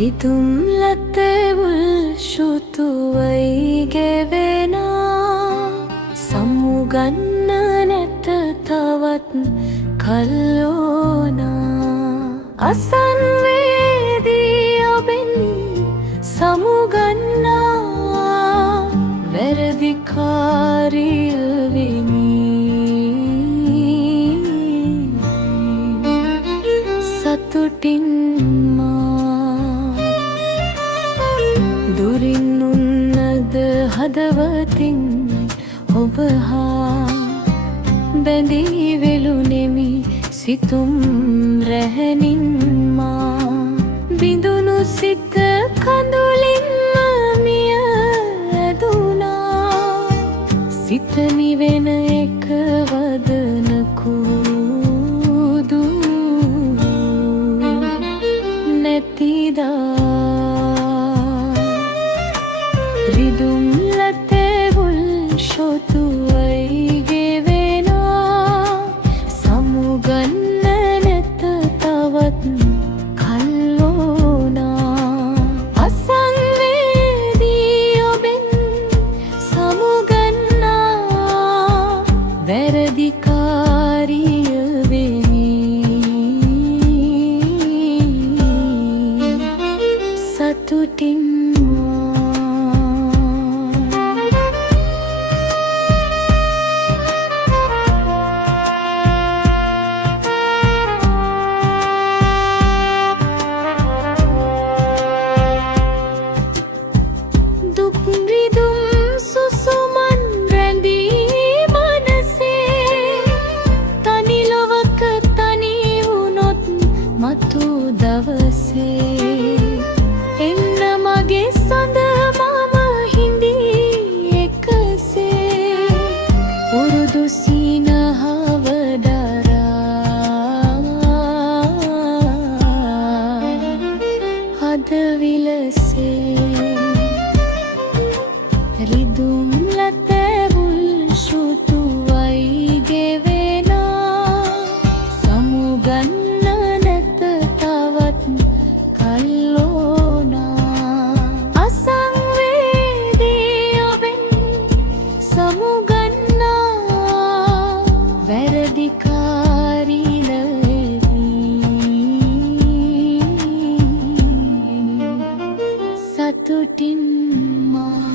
රිදුම් ලතෙවුල් ශුතුවයි ගෙවෙනා සමුගන්න නැත තවත් කල්ලෝනා අසන්වේදී ඔබෙන් සමුගන්නා වැරදිකාරිය වෙමි සතුටින් දුරින් උන්නද හදවතින් ඔබ හා බැඳී වෙලුනෙමි සිතුම් රැහැනින් මා බිඳුණු සිත කඳුලින්ම මිය ඇදුනා සිත නිවෙන එක වදනකුදු නැතිදා රිදුම් ලතෙවුල් ශොතුවයි ගෙවෙනා සමුගන්න නැත තවත් කල්ලෝනා අසන්වේදී ඔබෙන් සමුගන්නා වැරදිකාරිය වෙමි සතුටින් මතු දවසේ එන්න මගේ සඳ මම හිඳී එකසේ උරුදු සීනහව දරා හද විලසේ රිදුම් ලතෙවුල් ශුතුවයි ගෙවෙනා සමුගන්න සතුටින් මා